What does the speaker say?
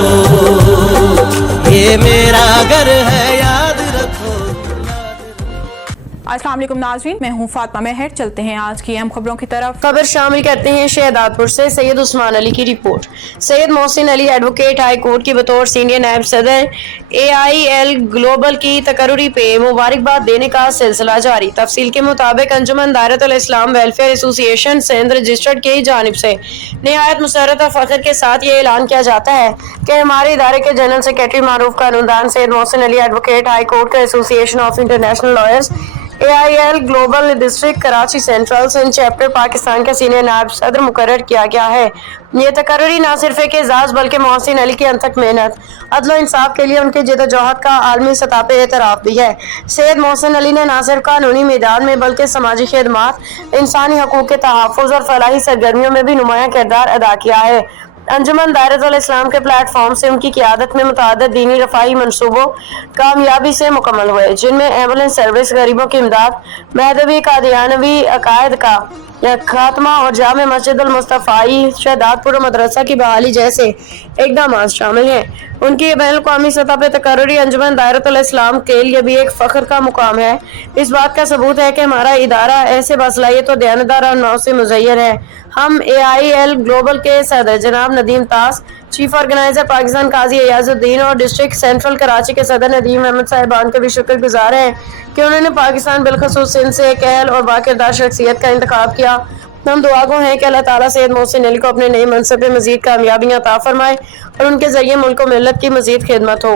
रखो, ये मेरा घर है याद रखो। अस्सलाम वालेकुम नाज़रीन, मैं हूँ फातिमा मेहर। चलते हैं आज की अहम खबरों की तरफ। खबर शामिल करते हैं शहदादपुर से। सैयद उस्मान अली की report. Syed Mohsin Ali advocate high court की बतौर सीनियर नायब सदर AIL ग्लोबल की तकर्री पे मुबारकबाद देने का सिलसिला जारी। तफसील के मुताबिक अंजुमन दायरतुल इस्लाम वेलफेयर एसोसिएशन सिंध रजिस्टर्ड की जानिब से निहायत मुसर्रत और फख्र के साथ ये ऐलान किया जाता है कि हमारे इदारे के जनरल सेक्रेटरी मारूफ कानूनदान Syed Mohsin Ali advocate high court का association of international lawyers AIL global district Karachi central Sindh chapter Pakistan का सीनियर नायब सदर मुकर्रर किया गया है। ये तकर्री न सिर्फ एक एजाज बल्कि मोहसिन अली की अनथक मेहनत, अदल और इंसाफ के लिए उनके जदोजहद का आलमी सतह पे एतराफ़ भी है। सैयद मोहसिन अली ने न सिर्फ कानूनी मैदान में बल्कि समाजी खिदमात, इंसानी हकूक़ के तहफ़्फ़ुज़ और फलाही सरगर्मियों में भी नुमायां किरदार अदा किया है। अंजुमन दायरतुल इस्लाम के प्लेटफॉर्म से उनकी क़ियादत में मुतअद्दिद दीनी रफ़ाई मंसूबों कामयाबी से मुकम्मल हुए, जिनमें एम्बुलेंस सर्विस, गरीबों की इमदाद, महदवी कादियानवी अकायद का खात्मा और जामे मस्जिद अल मुस्तफ़ाई शहदादपुर मदरसा की बहाली जैसे इक़दाम शामिल हैं। उनकी बैनुल अक़वामी सतह पर तकर्री अंजुमन दायरतुल इस्लाम के लिए भी एक फ़ख्र का मुकाम है। इस बात का सबूत है कि हमारा इदारा ऐसे बासलाहियत और दयानतदार और नौ से मुज़य्यर है। हम AIL ग्लोबल के सदर जनाब नदीम तास, चीफ ऑर्गेनाइजर पाकिस्तान काजी एयाजुद्दीन और डिस्ट्रिक्ट सेंट्रल कराची के सदर नदीम अहमद साहिबान के भी शुक्रगुजार हैं कि उन्होंने पाकिस्तान बिलखसूस सिंध से एक अहल और बाकिरदार शख्सियत का इंतखाब किया। हम दुआगो हैं कि अल्लाह ताला सैयद मोहसिन अली को अपने नए मनसब पे मज़ीद कामयाबियाँ अता फरमाए और उनके ज़रिए मुल्क व मिल्लत की मज़ीद खिदमत हो।